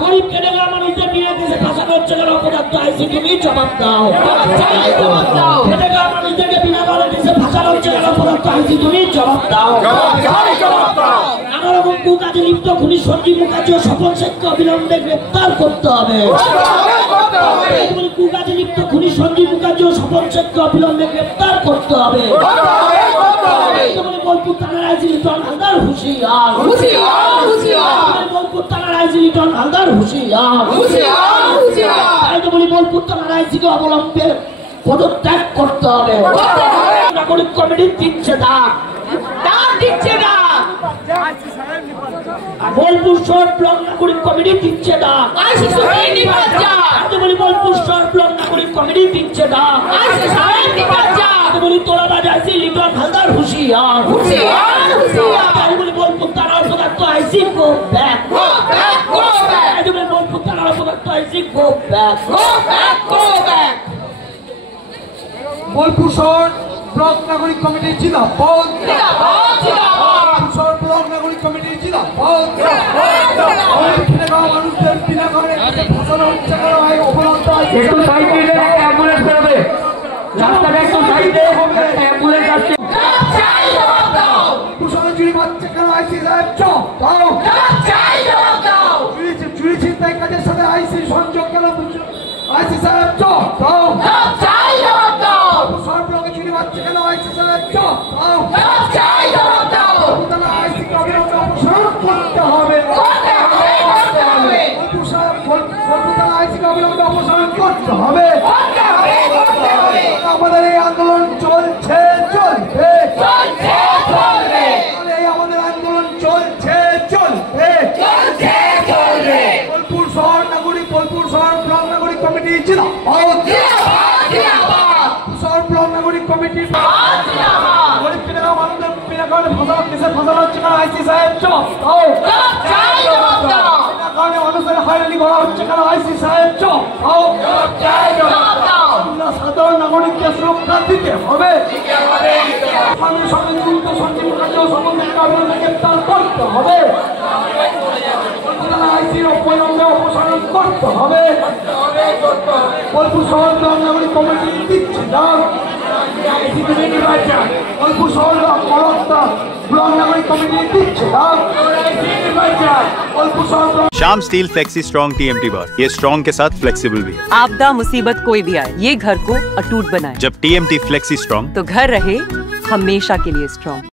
গরিব খেটেগা মানুষদের বিয়ে ফাঁসানো হচ্ছে কেন অপরাধ আইসি তুমি জবাব দাও। খেটেগা মানুষদেরকে বিনা কারণে দেশে ফাঁসানো হচ্ছে কেন অপরাধ আইসি তুমি জবাব দাও। নানা রকম কুকাজে লিপ্ত খুনি সঞ্জীব মুখার্জি ও স্বপন শেখকে অবিলম্বে গ্রেপ্তার করতে হবে। কুকাজে লিপ্ত খুনি সঞ্জীব মুখার্জি ও স্বপন শেখকে অবিলম্বে গ্রেপ্তার করতে হবে। বোলপুর থানার আইজি লিটন হালদার হুঁশিয়ার। বোলপুর থানার আইজি লিটন হালদার হুঁশিয়ার। বোলপুর থানার আইজিকে অবলম্বে পদত্যাগ করতে হবে। নাগরিক কমিটি দিচ্ছে ডাক দিচ্ছে না। বোলপুর শহর ব্লক নাগরিক কমিটি দিচ্ছে ডাক। বোলপুর শহর ব্লক নাগরিক কমিটি দিচ্ছে ডাক। তোলাবাজ আইসি লিটন হালদার হুঁশিয়ার। বোলপুর থানার অপদার্থ আইসি গো ব্যাক। বোলপুর থানার অপদার্থ আইসি গো ব্যাক। বোলপুর শহর ব্লক নাগরিক কমিটির জিন্দাবাদ। শহর ব্লক নাগরিক কমিটির জিন্দাবাদ। মানুষদের বিনা কারণে ফাঁসানো হচ্ছে কেন অপরাধ একটু সাইড দিলে অ্যাম্বুলেন্স বেরোবে। রাস্তাটা একটু সাইড দিয়ে হবে অ্যাম্বুলেন্স আসছে। চুরি বাচ্চা কেন আইসি সাহেব চুরি ছিনতাই কাজের সাথে আইসি সংযোগ কেন আইসি সাহেব সব ব্লকে চুরি বাচ্চা কেন আইসি সাহেব আইসিকে অবিলম্বে অপসারণ করতে হবে। আইসিকে অবিলম্বে অপসারণ করতে হবে। আমাদের এই আন্দোলন চলছে চলবে। আমাদের আন্দোলন চলছে চলবে। বোলপুর শহর নাগরিক বোলপুর শহর ব্লক নাগরিক কমিটি জিন্দাবাদ। শহর ব্লক নাগরিক কমিটি গরিব কিনা মানুষদের বিনা কারণে ফাঁসানো হচ্ছে কেন আইসি সাহেব কারণে মানুষের হয়রানি করা হচ্ছে কেন আইসি সাহেব সাধারণ নাগরিককে সুরক্ষা দিতে হবে। সঙ্গে যুক্ত সঞ্জীব মুখার্জি ও স্বপন শেখকে অবিলম্বে গ্রেপ্তার করতে হবে। আইসির অবিলম্বে অপসারণ করতে হবে। বোলপুর শহর ব্লক নাগরিক কমিটি দিচ্ছে ডাক। বোলপুর শহর ব্লক নাগরিক কমিটি দিচ্ছে ডাক। Shyam steel flexi strong TMT बार, ये स्ट्रॉन्ग के साथ फ्लेक्सिबल भी। आपदा मुसीबत कोई भी आए, ये घर को अटूट बनाए। जब TMT फ्लेक्सी स्ट्रॉन्ग तो घर रहे हमेशा के लिए स्ट्रॉन्ग।